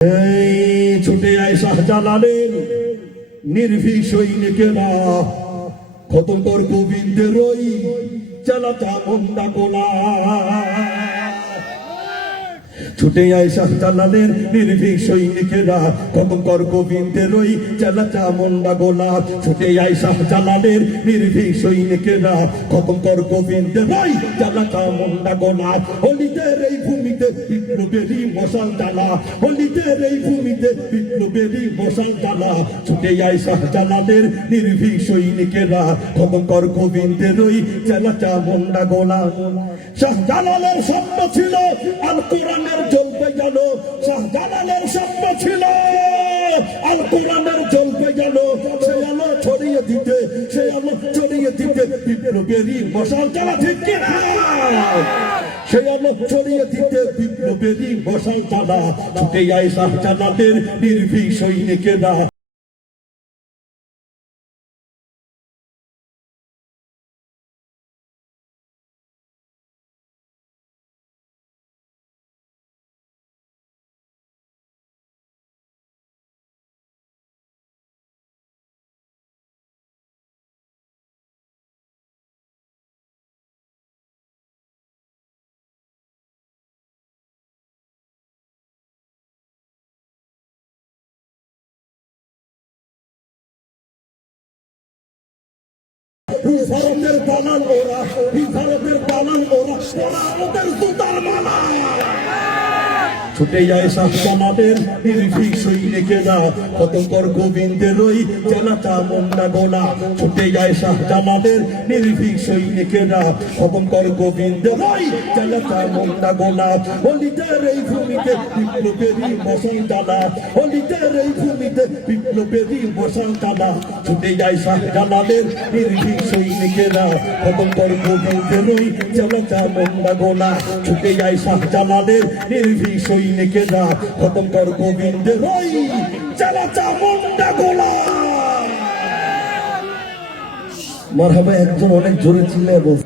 এই ছুটে আয় শাহজালালের নির্ভীক সৈনিকেরা খতম কর গোবিন্দের ওই চালাতা মন্দা গোলা ছুটে আয় শাহজালালের নির্ভীক সৈনিকেরা খতম কর গোবিন্দের ওই চালাচা মন্দা গোলা ছুটে আয় শাহজালালের নির্ভীক সৈনিকেরা গোবিন্দের ওই চালাচা মন্দা গোলা হলিদের এই ভূমিতে বিপ্লবেরই মশাল জ্বালা হলিদের এই ভূমিতে বিপ্লবেরই মশাল জ্বালা ছুটে আয় শাহজালালের নির্ভীক সৈনিকেরা খতম গোবিন্দের ওই চালাচা মন্দা গোলা। শাহজালালের স্বপ্ন ছিল, আল কোরআনের জ্বলবে গেল শাহজালালের স্বপ্ন ছিল, আল কোরআনের জ্বলবে গেল সে আলো ছড়িয়ে দিতে, সে আলো ছড়িয়ে দিতে বিপ্লবেরই মশাল জ্বালা ঠিক কিনা? সে আলোক ছড়িয়ে দিতে বিপ্লবেরই বসাই জ্বালা ছুটে যায় শাহজালালের নির্ভীক সৈনিকেরা। ভারতের দালাল ওরা ভারতের দালাল ওরা ওরা ওদের দুদাল মালা ছুটে যায় শাহজালাদের নির্ভীক সৈনিকেরা কত কর গোবিন্দের ওই চালাটা মন্ডা গোলা। ছুটে যায় শাহজালাদের নির্ভীক সৈনিকেরা কত কর গোবিন্দের ওই চালাটা মন্ডা গোলা। হলিদের এই ভূমিতে বিপ্লবেরই মশাল জ্বালা হলিদের এই ভূমিতে বিপ্লবেরই মশাল জ্বালা ছুটে যায় শাহজালাদের নির্ভীক সৈনিকেরা কত কর গোবিন্দের ওই চালাটা মন্ডা গোলা। ছুটে যায় শাহজালাদের নির্ভীক সৈনিকেরা খতম কর গোবিন্দের ওই চালাচা মুন্ডা গোলা। মারহাবা একজন অনেক জোরে চিল্লায় বলছে।